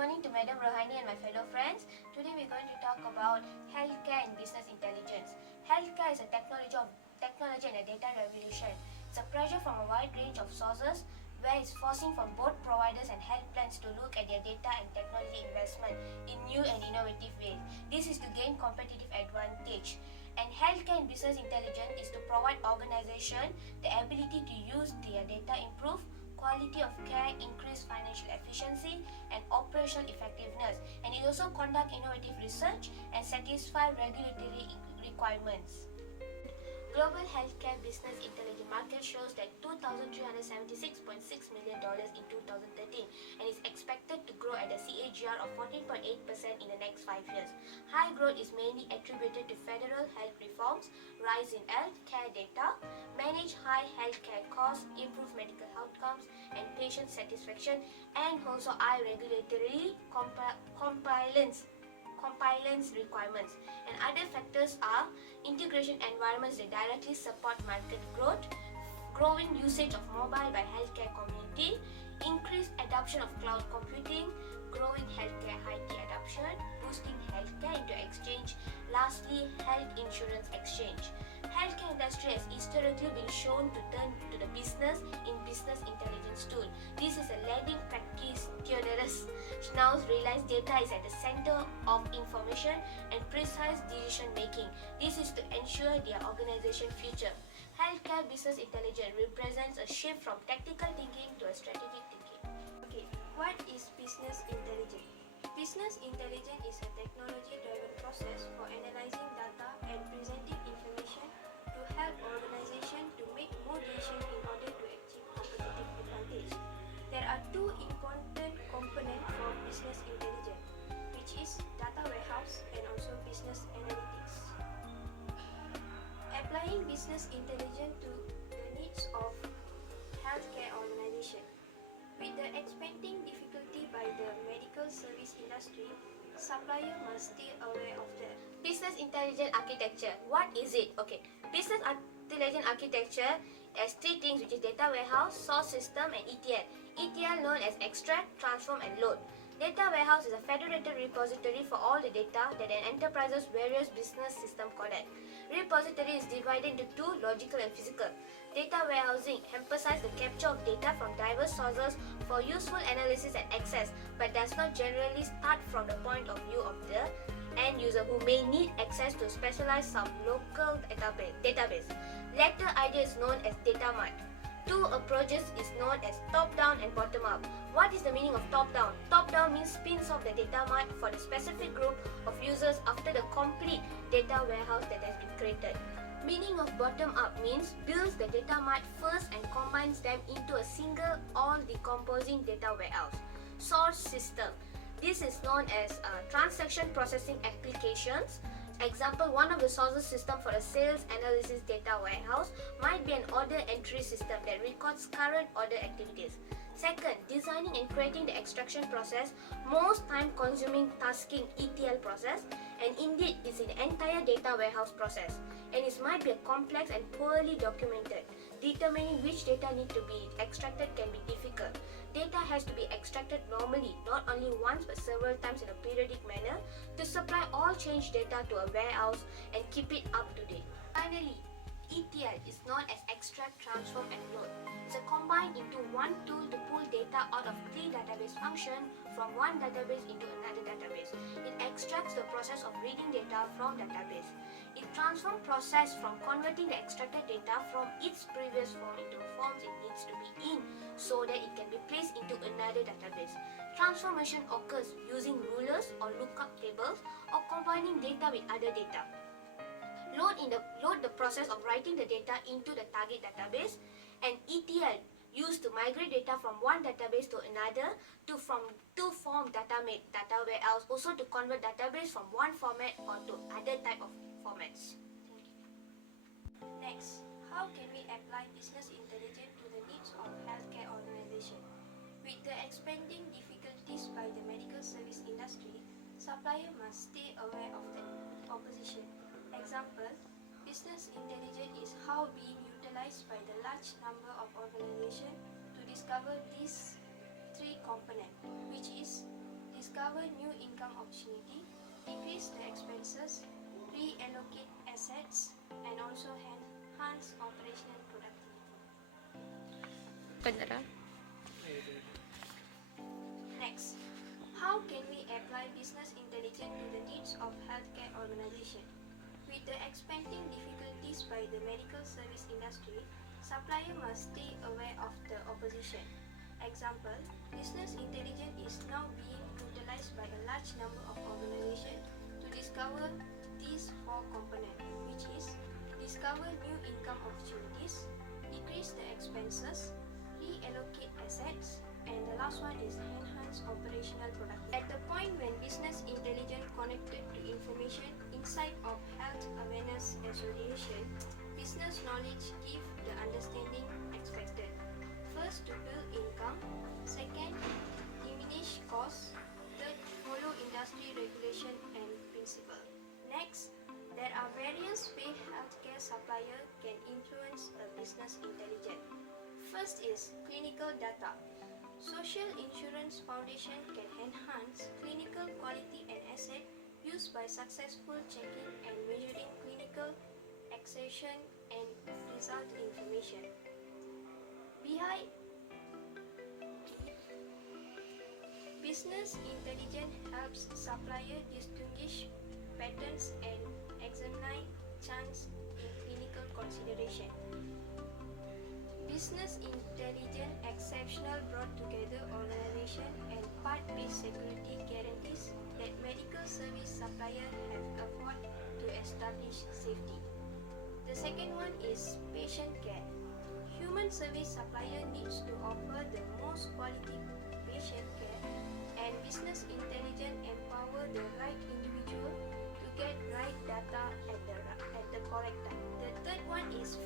morning to Madam Rohani and my fellow friends. Today we're going to talk about healthcare and business intelligence. Healthcare is a technology and a data revolution. It's a pressure from a wide range of sources where it's forcing from both providers and health plans to look at their data and technology investment in new and innovative ways. This is to gain competitive advantage. And healthcare and business intelligence is to provide organization the ability to use their data, improve quality of care, increase financial efficiency and operational effectiveness, and it also conduct innovative research and satisfy regulatory requirements. Global healthcare business intelligence market shows that $2,376.6 million in 2013 and is expected to grow at a CAGR of 14.8% in the next 5 years. High growth is mainly attributed to federal health reforms, rise in healthcare data, manage high healthcare costs, improve medical outcomes and patient satisfaction, and also high regulatory compliance requirements. And other factors are integration environments that directly support market growth, growing usage of mobile by healthcare community, increased adoption of cloud computing, growing healthcare IT adoption, boosting healthcare into exchange, lastly health insurance exchange. Healthcare industry has historically been shown to turn to the business in business intelligence tool. This is a leading practice. Theorists now realize data is at the center of information and precise decision making. This is to ensure their organization future. Healthcare business intelligence represents a shift from tactical thinking to a strategic thinking. Okay, what is business intelligence? Business intelligence is a technology-driven process for analyzing data and presenting information to help organizations to make more decisions in order to achieve competitive advantage. There are two important components for business intelligence, which is data warehouse and also business analytics. Applying business intelligence to the needs of healthcare organization. With the expanding difficulty by the medical service industry, supplier must stay aware of the business intelligence architecture. What is it? Okay, business intelligence architecture has three things, which is data warehouse, source system and ETL. ETL known as extract, transform and load. Data warehouse is a federated repository for all the data that an enterprise's various business systems collect. Repository is divided into two, logical and physical. Data warehousing emphasizes the capture of data from diverse sources for useful analysis and access, but does not generally start from the point of view of the end user who may need access to specialized some local database. Latter idea is known as data mart. Two approaches is known as top-down and bottom-up. What is the meaning of top-down? Top-down means spins off the data mart for the specific group of users after the complete data warehouse that has been created. Meaning of bottom-up means builds the data mart first and combines them into a single all-decomposing data warehouse. Source system. This is known as transaction processing applications. Example, one of the sources system for a sales analysis data warehouse might be an order entry system that records current order activities. Second, designing and creating the extraction process, most time consuming tasking ETL process, and indeed is an entire data warehouse process, and it might be a complex and poorly documented. Determining which data need to be extracted can be difficult. Data has to be extracted normally, not only once but several times in a periodic manner to supply all change data to a warehouse and keep it up to date. Finally, ETL is known as extract, transform and load. It's a combined into one tool to pull data out of three database functions from one database into another database. It extracts the process of reading data from database. It transforms process from converting the extracted data from its previous form into forms it needs to be in so that it can be placed into another database. Transformation occurs using rulers or lookup tables or combining data with other data. Load the process of writing the data into the target database, and ETL used to migrate data from one database to another to form data warehouse, also to convert database from one format or to other type of formats. Next, how can we apply business intelligence to the needs of healthcare organization? With the expanding difficulties by the medical service industry, supplier must stay aware of the opposition. Example, business intelligence is how being utilized by the large number of organizations to discover these three components, which is discover new income opportunity, decrease the expenses, reallocate assets, and also enhance operational productivity. Beneran? Next, how can we apply business intelligence to the needs of healthcare organization? With the expanding difficulties by the medical service industry, supplier must stay aware of the opposition. Example, business intelligence is now being utilized by a large number of organizations to discover these four components, which is discover new income opportunities, decrease the expenses, reallocate assets, and the last one is enhance operational productivity. At the point when business intelligence connected to information inside of Health Awareness Association, business knowledge give the understanding expected. First, to build income. Second, diminish costs. Third, follow industry regulation and principle. Next, there are various ways healthcare supplier can influence a business intelligence. First is clinical data. Social Insurance Foundation can enhance clinical quality and asset used by successful checking and measuring clinical accession and result information. Behind business intelligence helps supplier distinguish patterns and examine chance in clinical consideration. Business intelligence exceptional brought together organization and part-based security guarantees that medical service supplier have effort to establish safety. The second one is patient care. Human service supplier needs to offer the most quality patient care, and business intelligence empower the right individual to get right data at the correct time. The third one is